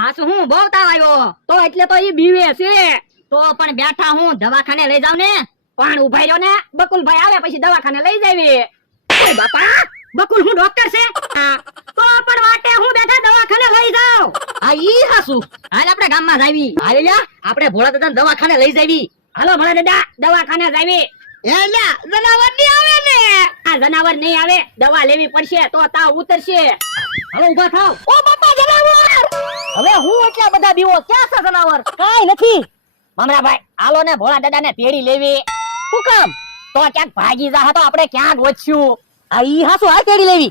હા શું હું બહુ તાવ આવ્યો તો એટલે તો ઈ બીવે છે તો પણ બેઠા હું દવાખાને લઈ જાવ ને પણ ઉભા રહ્યો ને બકુલભાઈ આવે પછી દવાખાને લઈ જાવી ઓય બાપા બકુલ હું ડોક્ટર છે હા, તો પણ વાટે હું બેઠા દવાખાને લઈ જાવ આ ઈ હાસુ હાલ આપણે ગામમાં જાવી હાલ લ્યા આપણે ભોળા દાદા દવાખાને લઈ જાવી હાલો ભોળા દાદા દવાખાને જાવી એલા જનાવર ની આવે ને આ જનાવર નહીં આવે દવા લેવી પડશે તો તાવ ઉતરશે હવે ઊભા થાવ ઓ બાપા જનાવર હવે હું એટલા બધા બીવો ક્યાં છે જનાવર કાઈ નથી મમરાભાઈ હાલો ને ભોળા દાદા ને તેડી લેવી શું કામ તો ક્યાંક ભાગી જા તો આપણે ક્યાં ગોચ્યું આ ઈ હાસુ આ તેડી લેવી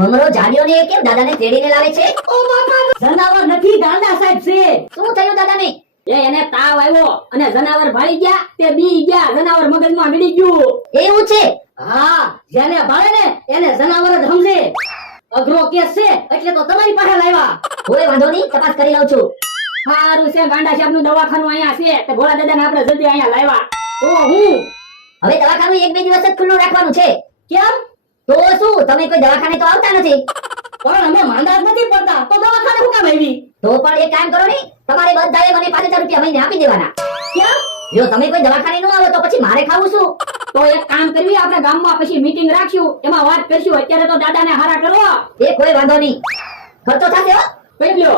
મમરો જાડિયો ને કેમ દાદાને તેડીને લાવે છે? ઓ બાપા જનાવર નથી ગાંડા સાહેબ છે શું થયું દાદાને? એને તાવ આવ્યો અને જનાવર ભાળી ગયા તે બી ગયા જનાવર મગજમાં મીડી ગયું એવું છે? હા જેને ભાળે ને એને જનાવર જ સમજે અઘરો કેસ છે એટલે તો તમારી પાસે લાવ્યા કોઈ વાંધો નહીં, તપાસ કરી લઉં છું. હારું છે ગાંડા સાહેબ નું દવાખાનું અહીંયા છે તે ભોળા દાદા ને આપણે જલ્દી અહીંયા લાવ્યા તો હું હવે દવાખાનું 1-2 દિવસ જ ખુલ્લું રાખવાનું છે. કેમ તો શું તમે કોઈ દવાખાને તો આવતા નથી? પણ અમે માંદા જ નથી પડતા તો દવાખાને હું કામ આવી તો પણ એક કામ કરો ને, તમારે બધાએ મને 5000 રૂપિયા મહિને આપી દેવાના. કેમ જો તમે કોઈ દવાખાને ન આવો તો પછી મારે ખાવું શું? તો એક કામ કરવી આપણે ગામમાં પછી મીટિંગ રાખશું એમાં વાત કરશું અત્યારે તો દાદાને હારા કરો એ કોઈ વાંધો નહીં, ખર્ચો થશે હો. કેટલો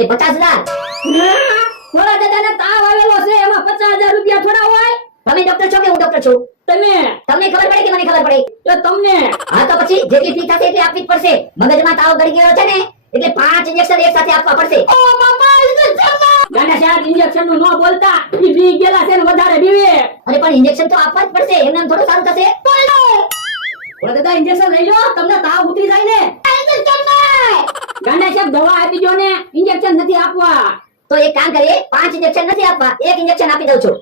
એ 50000. ભોળા દાદાને તાવ આવેલો છે એમાં 50000 રૂપિયા થોડા હોય તમે ડોક્ટર છો કે હું ડોક્ટર છું? તમે તમને ખબર પડે કે મને ખબર પડે? તો તમને હા તો પછી જેટલી ફી થશે એટલી આપવી જ પડશે. મગજમાં તાવ ગળી ગયો છે ને એટલે 5 ઇન્જેક્શન એક સાથે આપવા પડશે. ઓ બાપા ગાંડા સાહેબ ઇન્જેક્શન નું ન બોલતા ઈ બી ગયેલા છે ને વધારે બીવે અરે પણ ઇન્જેક્શન તો આપવા જ પડશે, એમને થોડું સારું થશે. ભોળા દાદા ઇન્જેક્શન લઈ લો તમને તાવ ઉતરી જાય ને ગાંડા સાહેબ દવા આપી દો ને ઇન્જેક્શન નથી આપવા તો એક કામ કરીએ, 5 ઇન્જેક્શન નથી આપવા, એક ઇન્જેક્શન આપી દઉં છું.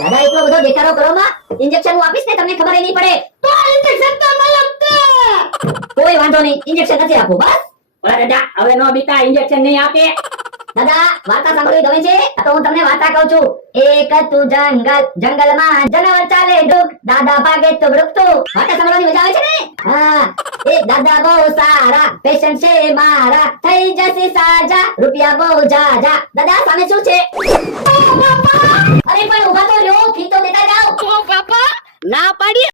દાદા એટલો બધો દેખાડો કરો માં, ઇન્જેક્શન હું આપીશ ને તમને ખબર નહીં પડે. કોઈ વાંધો નહીં, ઇન્જેક્શન નથી આપવું બસ. ભોળા દાદા હવે નો બીતા ઇન્જેક્શન નહીં આપે દાદા વાર્તા સાંભળવી ગમે છે? તો હું તમને વાર્તા કહું છું. એક હતું જંગલ, જંગલમાં જનાવર ચાલે ડુક, દાદા ભાગે તો ડુકતું. વાર્તા સાંભળવાની મજા આવે છે ને? હા, એ દાદા બહુ સારા, પેશન્ટ છે મારા, થઈ જશે સાજા, રૂપિયા બહુ જાજા. દાદા સામે શું છે? અરે પણ ઊભા તો રહ્યો, ફી તો દેતા જાઓ. બાપા ના પાડી